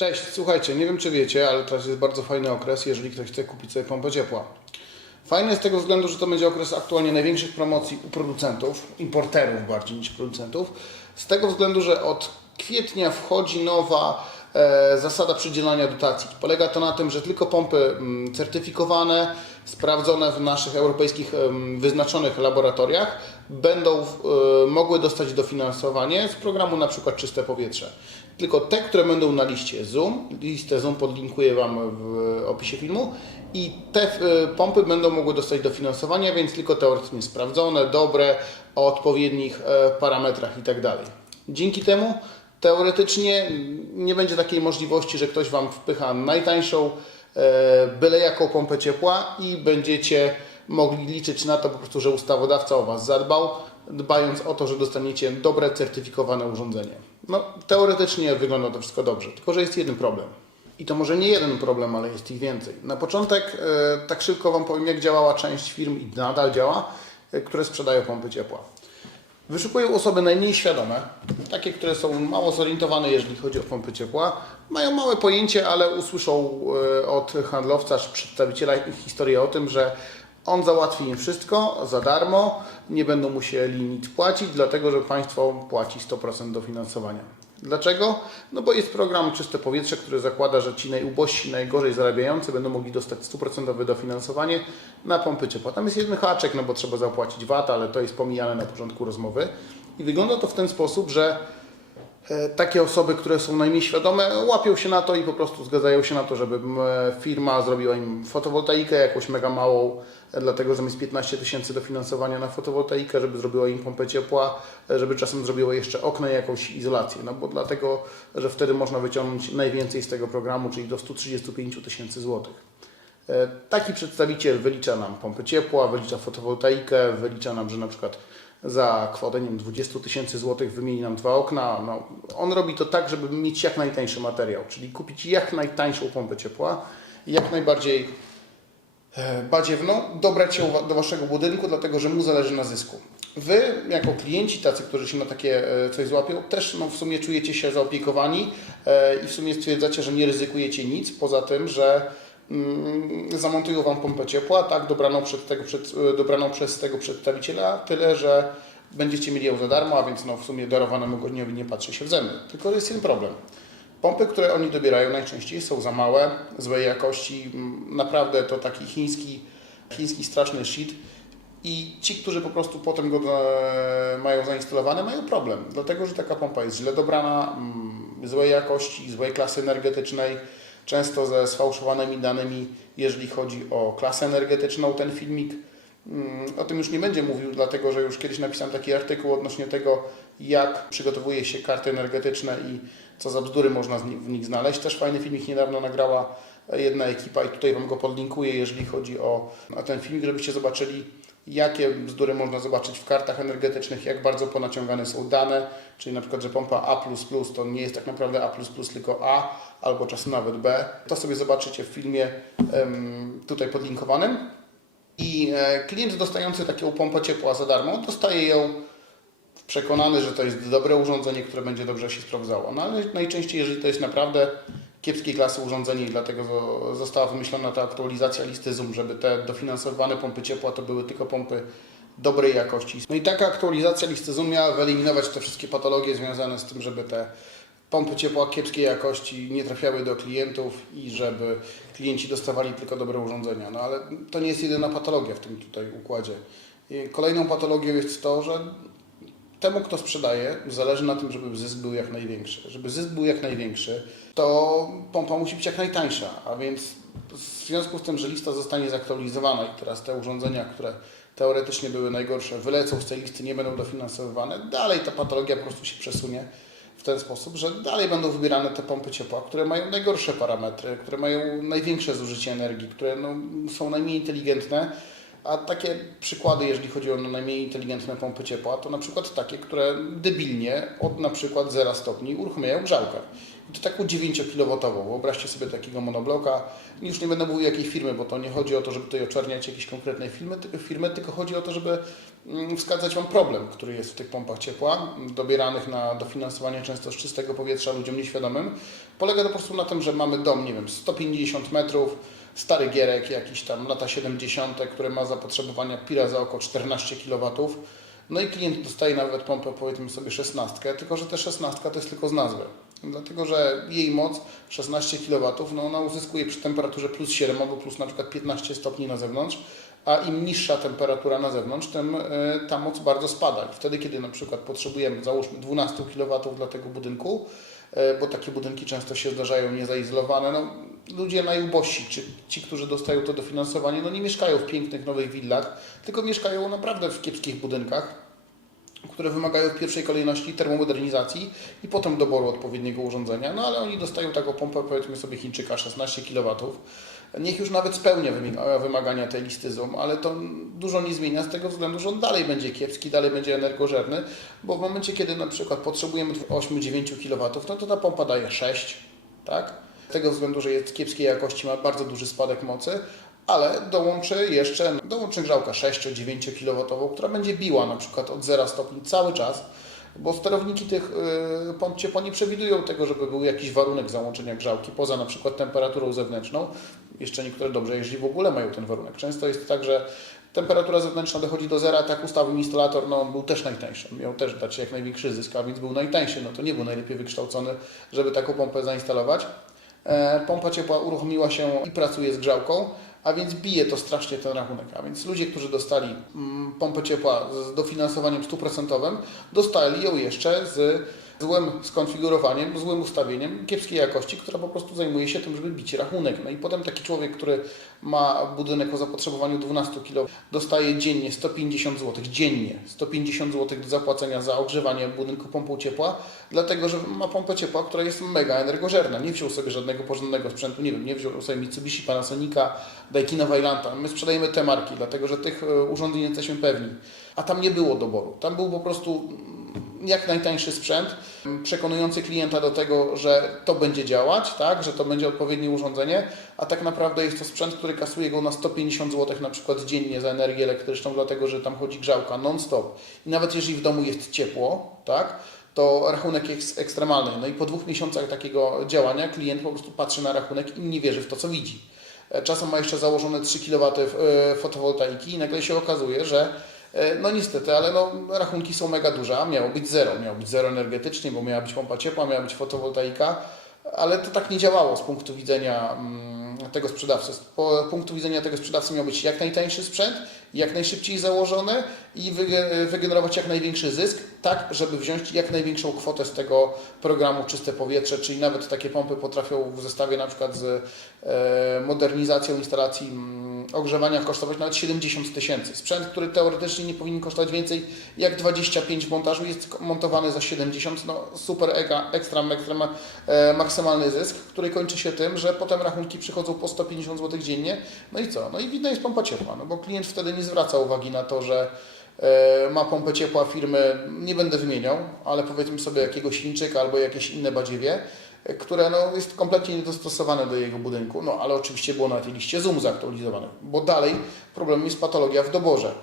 Cześć, słuchajcie, nie wiem czy wiecie, ale teraz jest bardzo fajny okres, jeżeli ktoś chce kupić sobie pompę ciepła. Fajny z tego względu, że to będzie okres aktualnie największych promocji u producentów, importerów bardziej niż producentów. Z tego względu, że od kwietnia wchodzi nowa e, zasada przydzielania dotacji. Polega to na tym, że tylko pompy mm, certyfikowane, sprawdzone w naszych europejskich em, wyznaczonych laboratoriach będą e, mogły dostać dofinansowanie z programu na przykład Czyste Powietrze. Tylko te, które będą na liście Zoom, listę Zoom podlinkuję Wam w opisie filmu i te e, pompy będą mogły dostać dofinansowania, więc tylko teoretycznie sprawdzone, dobre, o odpowiednich e, parametrach i tak. Dzięki temu teoretycznie nie będzie takiej możliwości, że ktoś Wam wpycha najtańszą, e, byle jaką pompę ciepła i będziecie mogli liczyć na to po prostu, że ustawodawca o Was zadbał, dbając o to, że dostaniecie dobre, certyfikowane urządzenie. No, teoretycznie wygląda to wszystko dobrze, tylko że jest jeden problem. I to może nie jeden problem, ale jest ich więcej. Na początek e, tak szybko Wam powiem, jak działała część firm i nadal działa, e, które sprzedają pompy ciepła. Wyszukują osoby najmniej świadome, takie, które są mało zorientowane, jeżeli chodzi o pompy ciepła. Mają małe pojęcie, ale usłyszą e, od handlowca czy przedstawiciela historię o tym, że on załatwi im wszystko za darmo, nie będą musieli nic płacić, dlatego że państwo płaci 100% dofinansowania. Dlaczego? No bo jest program Czyste Powietrze, który zakłada, że ci najubożsi, najgorzej zarabiający będą mogli dostać 100% dofinansowanie na pompy ciepła. Tam jest jeden haczek, no bo trzeba zapłacić VAT, ale to jest pomijane na początku rozmowy. I wygląda to w ten sposób, że takie osoby, które są najmniej świadome, łapią się na to i po prostu zgadzają się na to, żeby firma zrobiła im fotowoltaikę jakąś mega małą, e, dlatego jest 15 tysięcy dofinansowania na fotowoltaikę, żeby zrobiła im pompę ciepła, e, żeby czasem zrobiło jeszcze okna i jakąś izolację, no bo dlatego, że wtedy można wyciągnąć najwięcej z tego programu, czyli do 135 tysięcy złotych. E, Taki przedstawiciel wylicza nam pompy ciepła, wylicza fotowoltaikę, wylicza nam, że na przykład za kwotę nie wiem, 20 tysięcy złotych wymieni nam dwa okna. No, on robi to tak, żeby mieć jak najtańszy materiał, czyli kupić jak najtańszą pompę ciepła, jak najbardziej e, badziewną, dobrać ją wa- do Waszego budynku, dlatego że mu zależy na zysku. Wy, jako klienci, tacy, którzy się na takie e, coś złapią, też no, w sumie czujecie się zaopiekowani e, i w sumie stwierdzacie, że nie ryzykujecie nic, poza tym, że zamontują Wam pompę ciepła, tak, dobraną, przed tego, przed, e, dobraną przez tego przedstawiciela, tyle, że będziecie mieli ją za darmo, a więc no, w sumie darowanemu godniowi nie patrzy się w zęby. Tylko jest jeden problem. Pompy, które oni dobierają najczęściej są za małe, złej jakości, mm, naprawdę to taki chiński, chiński straszny shit i ci, którzy po prostu potem go e, mają zainstalowane, mają problem, dlatego że taka pompa jest źle dobrana, mm, złej jakości, złej klasy energetycznej, często ze sfałszowanymi danymi, jeżeli chodzi o klasę energetyczną. Ten filmik mm, o tym już nie będzie mówił, dlatego że już kiedyś napisałem taki artykuł odnośnie tego, jak przygotowuje się karty energetyczne i co za bzdury można w nich znaleźć. Też fajny filmik niedawno nagrała jedna ekipa i tutaj Wam go podlinkuję, jeżeli chodzi o ten filmik, żebyście zobaczyli, jakie bzdury można zobaczyć w kartach energetycznych, jak bardzo ponaciągane są dane, czyli na przykład, że pompa A++ to nie jest tak naprawdę A++, tylko A, albo czasem nawet B. To sobie zobaczycie w filmie tutaj podlinkowanym. I e, klient dostający taką pompę ciepła za darmo dostaje ją przekonany, że to jest dobre urządzenie, które będzie dobrze się sprawdzało. No ale najczęściej, jeżeli to jest naprawdę kiepskiej klasy urządzenie i dlatego zo- została wymyślona ta aktualizacja listy Zoom, żeby te dofinansowane pompy ciepła to były tylko pompy dobrej jakości. No i taka aktualizacja listy Zoom miała wyeliminować te wszystkie patologie związane z tym, żeby te pompy ciepła kiepskiej jakości nie trafiały do klientów i żeby klienci dostawali tylko dobre urządzenia. No ale to nie jest jedyna patologia w tym tutaj układzie. Kolejną patologią jest to, że temu, kto sprzedaje, zależy na tym, żeby zysk był jak największy. Żeby zysk był jak największy, to pompa musi być jak najtańsza, a więc w związku z tym, że lista zostanie zaktualizowana i teraz te urządzenia, które teoretycznie były najgorsze, wylecą z tej listy, nie będą dofinansowywane, dalej ta patologia po prostu się przesunie w ten sposób, że dalej będą wybierane te pompy ciepła, które mają najgorsze parametry, które mają największe zużycie energii, które no, są najmniej inteligentne, a takie przykłady, jeżeli chodzi o najmniej inteligentne pompy ciepła, to na przykład takie, które debilnie od na przykład 0 stopni uruchamiają grzałkę. I to taką 9 kW. Wyobraźcie sobie takiego monobloka. Już nie będę mówił jakiej firmy, bo to nie chodzi o to, żeby tutaj oczerniać jakieś konkretnej firmy, firmy tylko chodzi o to, żeby mm, wskazać Wam problem, który jest w tych pompach ciepła, dobieranych na dofinansowanie często z czystego powietrza ludziom nieświadomym. Polega to po prostu na tym, że mamy dom, nie wiem, 150 metrów, stary gierek, jakiś tam lata 70., który ma zapotrzebowania pira za około 14 kW. No i klient dostaje nawet pompę, powiedzmy sobie 16, tylko że ta 16 to jest tylko z nazwy. Dlatego, że jej moc 16 kW, no ona uzyskuje przy temperaturze plus 7 albo plus na przykład 15 stopni na zewnątrz, a im niższa temperatura na zewnątrz, tym e, ta moc bardzo spada. Wtedy, kiedy na przykład potrzebujemy, załóżmy 12 kW dla tego budynku, bo takie budynki często się zdarzają niezaizolowane, no ludzie najubożsi, czy ci, którzy dostają to dofinansowanie, no nie mieszkają w pięknych nowych willach, tylko mieszkają naprawdę w kiepskich budynkach, które wymagają w pierwszej kolejności termomodernizacji i potem doboru odpowiedniego urządzenia, no ale oni dostają taką pompę, powiedzmy sobie Chińczyka 16 kW. Niech już nawet spełnia wymi- wymagania tej listy ZUM, ale to dużo nie zmienia z tego względu, że on dalej będzie kiepski, dalej będzie energożerny, bo w momencie, kiedy na przykład potrzebujemy 8-9 kW, no to ta pompa daje 6, tak? Z tego względu, że jest kiepskiej jakości, ma bardzo duży spadek mocy, ale dołączy jeszcze dołączy grzałka 6-9 kW, która będzie biła na przykład od 0 stopni cały czas, bo sterowniki tych y, pomp ciepła nie przewidują tego, żeby był jakiś warunek załączenia grzałki poza na przykład temperaturą zewnętrzną. Jeszcze niektóre dobrze, jeśli w ogóle mają ten warunek. Często jest tak, że temperatura zewnętrzna dochodzi do zera, tak ustawił instalator, no on był też najtańszy, on miał też dać jak największy zysk, a więc był najtańszy, no to nie był najlepiej wykształcony, żeby taką pompę zainstalować. E, Pompa ciepła uruchomiła się i pracuje z grzałką, a więc bije to strasznie ten rachunek. A więc ludzie, którzy dostali mm, pompę ciepła z dofinansowaniem stuprocentowym, dostali ją jeszcze z złym skonfigurowaniem, złym ustawieniem, kiepskiej jakości, która po prostu zajmuje się tym, żeby bić rachunek. No i potem taki człowiek, który ma budynek o zapotrzebowaniu 12 kg, dostaje dziennie 150 zł, dziennie 150 zł do zapłacenia za ogrzewanie budynku pompą ciepła, dlatego że ma pompę ciepła, która jest mega energożerna. Nie wziął sobie żadnego porządnego sprzętu, nie wiem, nie wziął sobie Mitsubishi, Panasonica, Daikina Vailanta. My sprzedajemy te marki, dlatego że tych e, urządzeń jesteśmy pewni. A tam nie było doboru. Tam był po prostu jak najtańszy sprzęt, przekonujący klienta do tego, że to będzie działać, tak, że to będzie odpowiednie urządzenie, a tak naprawdę jest to sprzęt, który kasuje go na 150 zł na przykład dziennie za energię elektryczną, dlatego że tam chodzi grzałka non-stop. I nawet jeżeli w domu jest ciepło, tak, to rachunek jest ekstremalny. No i po dwóch miesiącach takiego działania klient po prostu patrzy na rachunek i nie wierzy w to, co widzi. E, Czasem ma jeszcze założone 3 kW e, fotowoltaiki i nagle się okazuje, że No niestety, ale no, rachunki są mega duże, a miało być zero. Miało być zero energetycznie, bo miała być pompa ciepła, miała być fotowoltaika, ale to tak nie działało z punktu widzenia mm, tego sprzedawcy. Z punktu widzenia tego sprzedawcy miał być jak najtańszy sprzęt, jak najszybciej założony i wyge- wygenerować jak największy zysk, tak żeby wziąć jak największą kwotę z tego programu Czyste Powietrze, czyli nawet takie pompy potrafią w zestawie na przykład z e, modernizacją instalacji mm, ogrzewania kosztować nawet 70 tysięcy. Sprzęt, który teoretycznie nie powinien kosztować więcej jak 25 w montażu, jest montowany za 70, no super ega, ekstra, ekstra e, maksymalny zysk, który kończy się tym, że potem rachunki przychodzą po 150 zł dziennie. No i co? No i widna jest pompa ciepła, no bo klient wtedy nie zwraca uwagi na to, że ma pompę ciepła firmy, nie będę wymieniał, ale powiedzmy sobie jakiegoś Chińczyka albo jakieś inne badziewie, e, które no, jest kompletnie niedostosowane do jego budynku, no ale oczywiście było na tej liście Zoom zaktualizowane, bo dalej problemem jest patologia w doborze.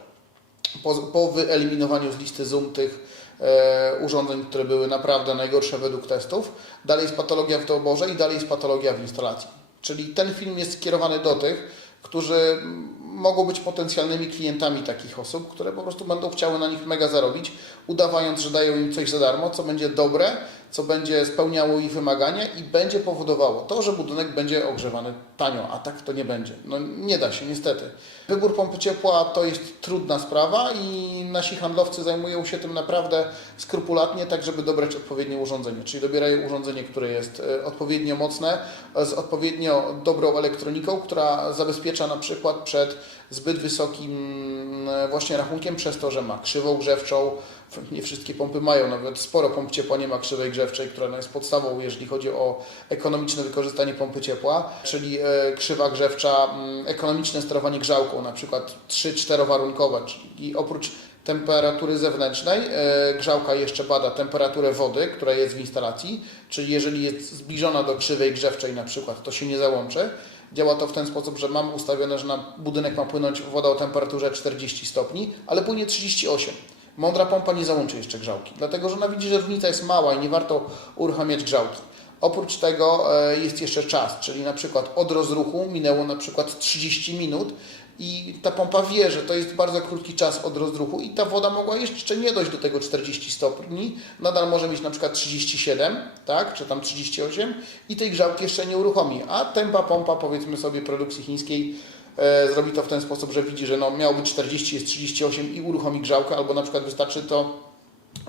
Po, po wyeliminowaniu z listy Zoom tych e, urządzeń, które były naprawdę najgorsze według testów, dalej jest patologia w doborze i dalej jest patologia w instalacji. Czyli ten film jest skierowany do tych, którzy mogą być potencjalnymi klientami takich osób, które po prostu będą chciały na nich mega zarobić, udawając, że dają im coś za darmo, co będzie dobre, co będzie spełniało ich wymagania i będzie powodowało to, że budynek będzie ogrzewany tanio, a tak to nie będzie. No nie da się, niestety. Wybór pompy ciepła to jest trudna sprawa i nasi handlowcy zajmują się tym naprawdę skrupulatnie, tak żeby dobrać odpowiednie urządzenie. Czyli dobierają urządzenie, które jest e, odpowiednio mocne, z odpowiednio dobrą elektroniką, która zabezpiecza na przykład przed zbyt wysokim e, właśnie rachunkiem przez to, że ma krzywą grzewczą. Nie wszystkie pompy mają, nawet sporo pomp ciepła nie ma krzywej grzewczej, która no jest podstawą, jeżeli chodzi o ekonomiczne wykorzystanie pompy ciepła, czyli e, krzywa grzewcza, mm, ekonomiczne sterowanie grzałką, na przykład 3-4 warunkowe, czyli oprócz temperatury zewnętrznej. E, Grzałka jeszcze bada temperaturę wody, która jest w instalacji, czyli jeżeli jest zbliżona do krzywej grzewczej na przykład, to się nie załączy. Działa to w ten sposób, że mamy ustawione, że na budynek ma płynąć woda o temperaturze 40 stopni, ale płynie 38. Mądra pompa nie załączy jeszcze grzałki, dlatego że ona widzi, że różnica jest mała i nie warto uruchamiać grzałki. Oprócz tego e, jest jeszcze czas, czyli na przykład od rozruchu minęło na przykład 30 minut i ta pompa wie, że to jest bardzo krótki czas od rozruchu i ta woda mogła jeszcze nie dojść do tego 40 stopni, nadal może mieć na przykład 37, tak, czy tam 38 i tej grzałki jeszcze nie uruchomi, a tempa pompa powiedzmy sobie produkcji chińskiej e, zrobi to w ten sposób, że widzi, że no miało być 40, jest 38 i uruchomi grzałkę, albo na przykład wystarczy to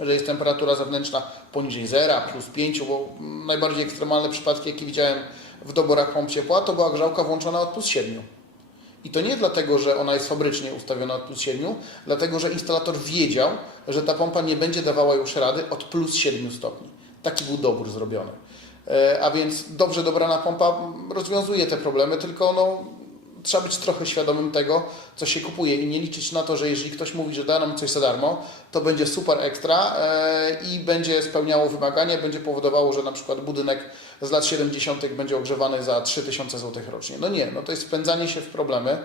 że jest temperatura zewnętrzna poniżej 0, plus 5, bo najbardziej ekstremalne przypadki, jakie widziałem w doborach pomp ciepła, to była grzałka włączona od plus 7. I to nie dlatego, że ona jest fabrycznie ustawiona od plus 7, dlatego, że instalator wiedział, że ta pompa nie będzie dawała już rady od plus 7 stopni. Taki był dobór zrobiony. E, A więc dobrze dobrana pompa rozwiązuje te problemy, tylko no, trzeba być trochę świadomym tego, co się kupuje i nie liczyć na to, że jeżeli ktoś mówi, że da nam coś za darmo, to będzie super ekstra e, i będzie spełniało wymagania, będzie powodowało, że na przykład budynek z lat 70. będzie ogrzewany za 3000 zł rocznie. No nie, no to jest wpędzanie się w problemy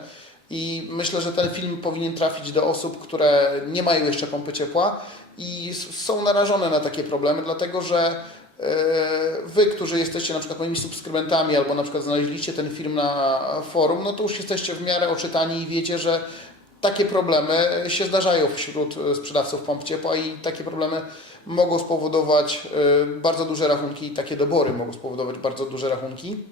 i myślę, że ten film powinien trafić do osób, które nie mają jeszcze pompy ciepła i są narażone na takie problemy, dlatego że E, Wy, którzy jesteście na przykład moimi subskrybentami albo na przykład znaleźliście ten film na forum, no to już jesteście w miarę oczytani i wiecie, że takie problemy się zdarzają wśród e, sprzedawców pomp ciepła i takie problemy mogą spowodować e, bardzo duże rachunki takie dobory mogą spowodować bardzo duże rachunki.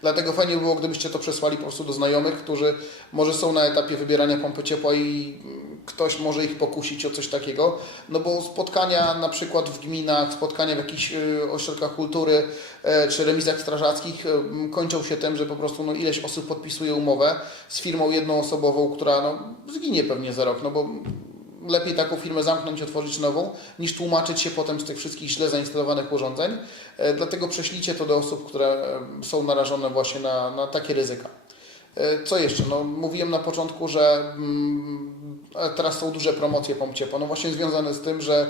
Dlatego fajnie by było, gdybyście to przesłali po prostu do znajomych, którzy może są na etapie wybierania pompy ciepła i ktoś może ich pokusić o coś takiego. No bo spotkania na przykład w gminach, spotkania w jakichś y, ośrodkach kultury e, czy remizach strażackich kończą się tym, że po prostu no, ileś osób podpisuje umowę z firmą jednoosobową, która no, zginie pewnie za rok, no bo lepiej taką firmę zamknąć, otworzyć nową, niż tłumaczyć się potem z tych wszystkich źle zainstalowanych urządzeń. E, Dlatego prześlijcie to do osób, które e, są narażone właśnie na, na takie ryzyka. E, Co jeszcze? No, mówiłem na początku, że mm, teraz są duże promocje pomp ciepła. No właśnie związane z tym, że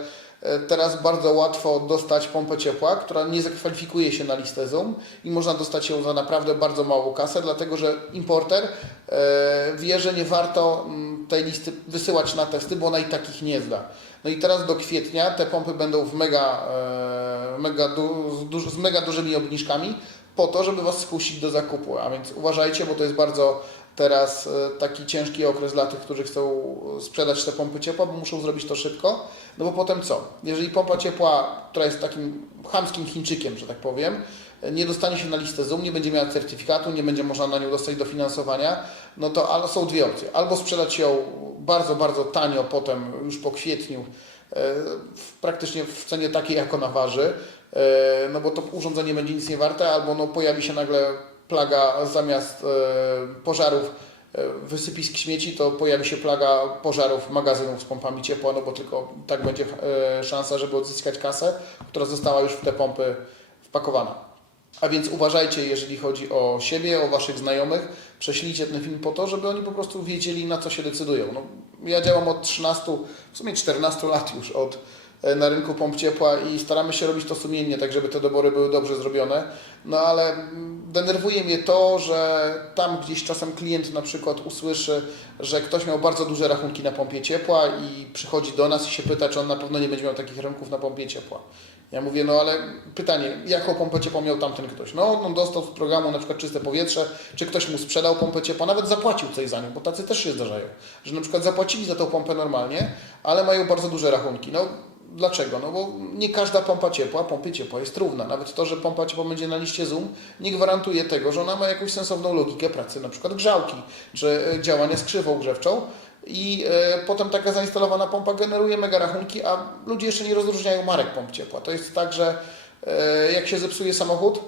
teraz bardzo łatwo dostać pompę ciepła, która nie zakwalifikuje się na listę Zoom i można dostać ją za naprawdę bardzo małą kasę, dlatego że importer e, wie, że nie warto mm, tej listy wysyłać na testy, bo ona i takich nie zda. No i teraz do kwietnia te pompy będą w mega, e, mega z, z mega dużymi obniżkami po to, żeby Was skusić do zakupu. A więc uważajcie, bo to jest bardzo teraz e, taki ciężki okres dla tych, którzy chcą sprzedać te pompy ciepła, bo muszą zrobić to szybko. No bo potem co? Jeżeli pompa ciepła, która jest takim chamskim Chińczykiem, że tak powiem, nie dostanie się na listę Zoom, nie będzie miała certyfikatu, nie będzie można na nią dostać dofinansowania, no to są dwie opcje. Albo sprzedać ją bardzo, bardzo tanio potem, już po kwietniu, e, praktycznie w cenie takiej, jak ona waży, e, no bo to urządzenie będzie nic nie warte, albo no pojawi się nagle plaga zamiast e, pożarów e, wysypisk śmieci, to pojawi się plaga pożarów magazynów z pompami ciepła, no bo tylko tak będzie e, szansa, żeby odzyskać kasę, która została już w te pompy wpakowana. A więc uważajcie, jeżeli chodzi o siebie, o Waszych znajomych, prześlijcie ten film po to, żeby oni po prostu wiedzieli, na co się decydują. No, ja działam od 13, w sumie 14 lat już od, na rynku pomp ciepła i staramy się robić to sumiennie, tak żeby te dobory były dobrze zrobione. No ale mm, denerwuje mnie to, że tam gdzieś czasem klient na przykład usłyszy, że ktoś miał bardzo duże rachunki na pompie ciepła i przychodzi do nas i się pyta, czy on na pewno nie będzie miał takich rachunków na pompie ciepła. Ja mówię, no ale pytanie, jaką pompę ciepła miał tamten ktoś? No, on dostał z programu na przykład czyste powietrze, czy ktoś mu sprzedał pompę ciepła, nawet zapłacił coś za nią, bo tacy też się zdarzają, że na przykład zapłacili za tą pompę normalnie, ale mają bardzo duże rachunki. No, dlaczego? No bo nie każda pompa ciepła, pompy ciepła jest równa. Nawet to, że pompa ciepła będzie na liście Zoom, nie gwarantuje tego, że ona ma jakąś sensowną logikę pracy, na przykład grzałki, czy e, działania z krzywą grzewczą. I e, potem taka zainstalowana pompa generuje mega rachunki, a ludzie jeszcze nie rozróżniają marek pomp ciepła. To jest tak, że e, jak się zepsuje samochód,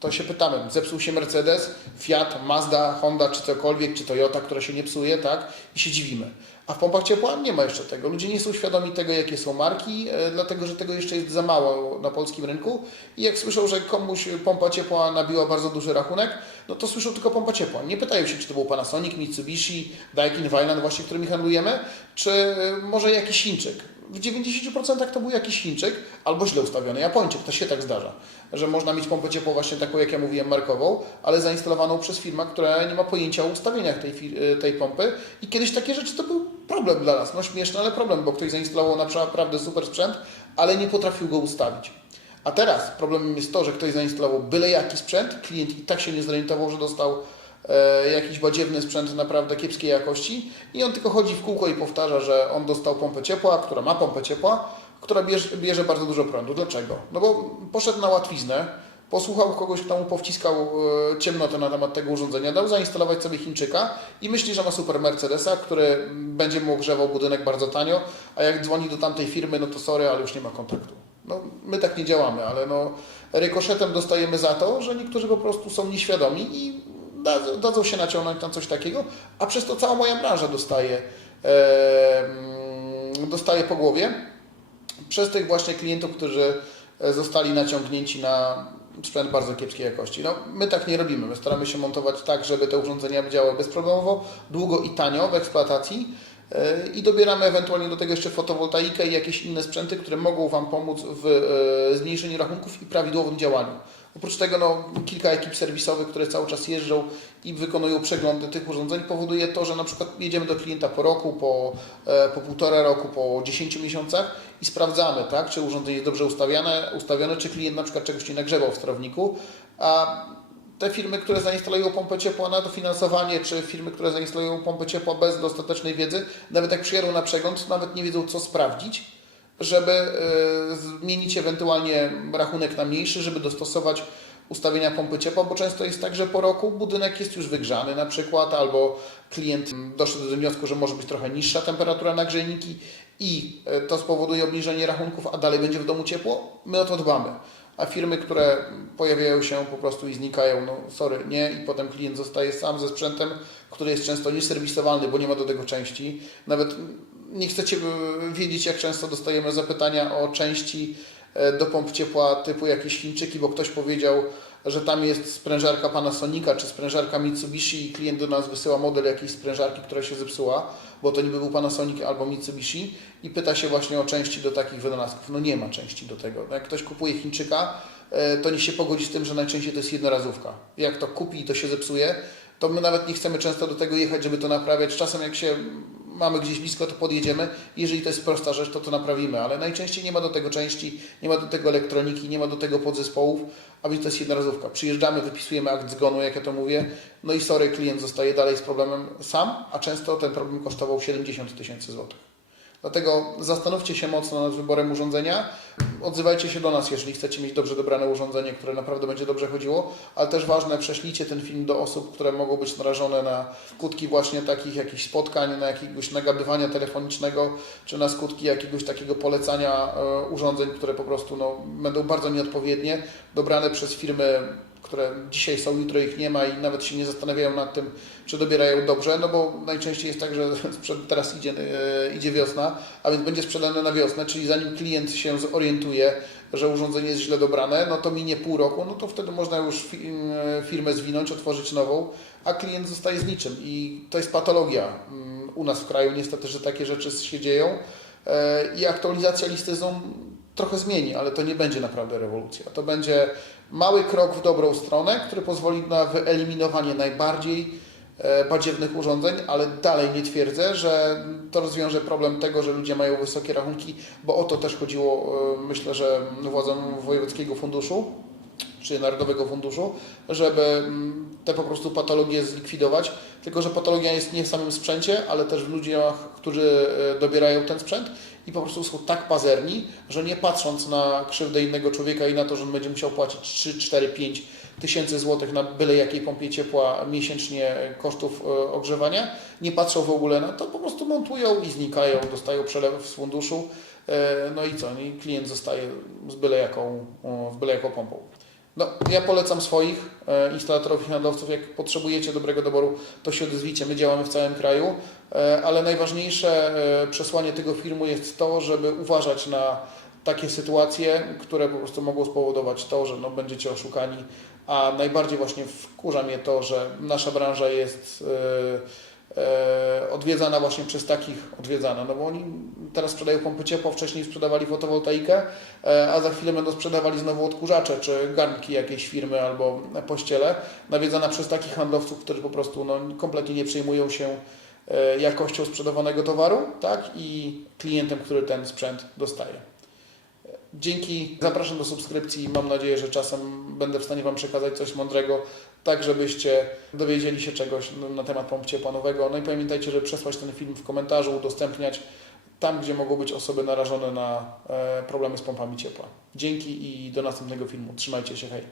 to się pytamy, zepsuł się Mercedes, Fiat, Mazda, Honda, czy cokolwiek, czy Toyota, która się nie psuje, tak? I się dziwimy. A w pompach ciepła nie ma jeszcze tego. Ludzie nie są świadomi tego, jakie są marki, e, dlatego że tego jeszcze jest za mało na polskim rynku. I jak słyszą, że komuś pompa ciepła nabiła bardzo duży rachunek, no to słyszą tylko pompa ciepła. Nie pytają się, czy to był Panasonic, Mitsubishi, Daikin, Weiland, właśnie którymi handlujemy, czy e, może jakiś Chińczyk. W 90% to był jakiś Chińczyk albo źle ustawiony Japończyk. To się tak zdarza, że można mieć pompę ciepłą właśnie taką, jak ja mówiłem, markową, ale zainstalowaną przez firmę, która nie ma pojęcia o ustawieniach tej, fir- tej pompy. I kiedyś takie rzeczy to był problem dla nas. No śmieszny, ale problem, bo ktoś zainstalował naprawdę super sprzęt, ale nie potrafił go ustawić. A teraz problemem jest to, że ktoś zainstalował byle jaki sprzęt, klient i tak się nie zorientował, że dostał e, jakiś badziewny sprzęt naprawdę kiepskiej jakości i on tylko chodzi w kółko i powtarza, że on dostał pompę ciepła, która ma pompę ciepła, która bierze, bierze bardzo dużo prądu. Dlaczego? No bo poszedł na łatwiznę, posłuchał kogoś, kto mu powciskał e, ciemnotę na temat tego urządzenia, dał zainstalować sobie Chińczyka i myśli, że ma super Mercedesa, który będzie mu ogrzewał budynek bardzo tanio, a jak dzwoni do tamtej firmy, no to sorry, ale już nie ma kontaktu. No, my tak nie działamy, ale no, rykoszetem dostajemy za to, że niektórzy po prostu są nieświadomi i dadzą, się naciągnąć na coś takiego, a przez to cała moja branża dostaje, e, dostaje po głowie przez tych właśnie klientów, którzy e, zostali naciągnięci na sprzęt bardzo kiepskiej jakości. No, my tak nie robimy. My staramy się montować tak, żeby te urządzenia działały bezproblemowo, długo i tanio w eksploatacji e, i dobieramy ewentualnie do tego jeszcze fotowoltaikę i jakieś inne sprzęty, które mogą Wam pomóc w e, zmniejszeniu rachunków i prawidłowym działaniu. Oprócz tego no, kilka ekip serwisowych, które cały czas jeżdżą i wykonują przeglądy tych urządzeń, powoduje to, że na przykład jedziemy do klienta po roku, po, e, po półtora roku, po 10 miesiącach i sprawdzamy, tak, czy urządzenie jest dobrze ustawione, ustawione, czy klient na przykład czegoś nie nagrzebał w sterowniku. A te firmy, które zainstalują pompę ciepła na dofinansowanie, czy firmy, które zainstalują pompę ciepła bez dostatecznej wiedzy, nawet jak przyjadą na przegląd, nawet nie wiedzą, co sprawdzić żeby e, zmienić ewentualnie rachunek na mniejszy, żeby dostosować ustawienia pompy ciepła, bo często jest tak, że po roku budynek jest już wygrzany na przykład, albo klient doszedł do wniosku, że może być trochę niższa temperatura nagrzejniki i e, to spowoduje obniżenie rachunków, a dalej będzie w domu ciepło, my o to dbamy. A firmy, które pojawiają się po prostu i znikają, no sorry, nie, i potem klient zostaje sam ze sprzętem, który jest często nieserwisowalny, bo nie ma do tego części. Nawet nie chcecie y, wiedzieć, jak często dostajemy zapytania o części e, do pomp ciepła typu jakieś Chińczyki, bo ktoś powiedział, że tam jest sprężarka Panasonica czy sprężarka Mitsubishi i klient do nas wysyła model jakiejś sprężarki, która się zepsuła, bo to niby był Panasonic albo Mitsubishi i pyta się właśnie o części do takich wynalazków. No nie ma części do tego. Jak ktoś kupuje Chińczyka, e, to niech się pogodzi z tym, że najczęściej to jest jednorazówka. Jak to kupi i to się zepsuje, to my nawet nie chcemy często do tego jechać, żeby to naprawiać. Czasem jak się mamy gdzieś blisko, to podjedziemy. Jeżeli to jest prosta rzecz, to to naprawimy, ale najczęściej nie ma do tego części, nie ma do tego elektroniki, nie ma do tego podzespołów, a więc to jest jednorazówka. Przyjeżdżamy, wypisujemy akt zgonu, jak ja to mówię, no i sorry, klient zostaje dalej z problemem sam, a często ten problem kosztował 70 tysięcy złotych. Dlatego zastanówcie się mocno nad wyborem urządzenia. Odzywajcie się do nas, jeżeli chcecie mieć dobrze dobrane urządzenie, które naprawdę będzie dobrze chodziło, ale też ważne, prześlijcie ten film do osób, które mogą być narażone na skutki właśnie takich jakichś spotkań, na jakiegoś nagabywania telefonicznego, czy na skutki jakiegoś takiego polecania e, urządzeń, które po prostu no, będą bardzo nieodpowiednie, dobrane przez firmy które dzisiaj są, jutro ich nie ma i nawet się nie zastanawiają nad tym, czy dobierają dobrze, no bo najczęściej jest tak, że teraz idzie, e, idzie wiosna, a więc będzie sprzedane na wiosnę, czyli zanim klient się zorientuje, że urządzenie jest źle dobrane, no to minie pół roku, no to wtedy można już fi- e, firmę zwinąć, otworzyć nową, a klient zostaje z niczym i to jest patologia mm, u nas w kraju niestety, że takie rzeczy się dzieją E, i aktualizacja listy ZOOM trochę zmieni, ale to nie będzie naprawdę rewolucja. To będzie mały krok w dobrą stronę, który pozwoli na wyeliminowanie najbardziej e, badziewnych urządzeń, ale dalej nie twierdzę, że to rozwiąże problem tego, że ludzie mają wysokie rachunki, bo o to też chodziło, e, myślę, że władzom Wojewódzkiego Funduszu czy Narodowego Funduszu, żeby mm, te po prostu patologie zlikwidować. Tylko, że patologia jest nie w samym sprzęcie, ale też w ludziach, którzy e, dobierają ten sprzęt i po prostu są tak pazerni, że nie patrząc na krzywdę innego człowieka i na to, że on będzie musiał płacić 3, 4, 5 tysięcy złotych na byle jakiej pompie ciepła miesięcznie kosztów e, ogrzewania, nie patrzą w ogóle na to, po prostu montują i znikają, dostają przelewów z funduszu, e, no i co, i klient zostaje z byle jaką, z byle jaką pompą. No, ja polecam swoich e, instalatorów i handlowców. Jak potrzebujecie dobrego doboru, to się odezwijcie. My działamy w całym kraju, e, ale najważniejsze e, przesłanie tego filmu jest to, żeby uważać na takie sytuacje, które po prostu mogą spowodować to, że no, będziecie oszukani. A najbardziej właśnie wkurza mnie to, że nasza branża jest odwiedzana właśnie przez takich, odwiedzana, no bo oni teraz sprzedają pompy ciepła, wcześniej sprzedawali fotowoltaikę, e, a za chwilę będą sprzedawali znowu odkurzacze, czy garnki jakiejś firmy albo pościele, nawiedzana przez takich handlowców, którzy po prostu no, kompletnie nie przejmują się e, jakością sprzedawanego towaru, tak, i klientem, który ten sprzęt dostaje. Dzięki, zapraszam do subskrypcji. Mam nadzieję, że czasem będę w stanie Wam przekazać coś mądrego, tak żebyście dowiedzieli się czegoś na temat pomp ciepła nowego. No i pamiętajcie, żeby przesłać ten film w komentarzu, udostępniać tam, gdzie mogą być osoby narażone na e, problemy z pompami ciepła. Dzięki i do następnego filmu. Trzymajcie się, hej.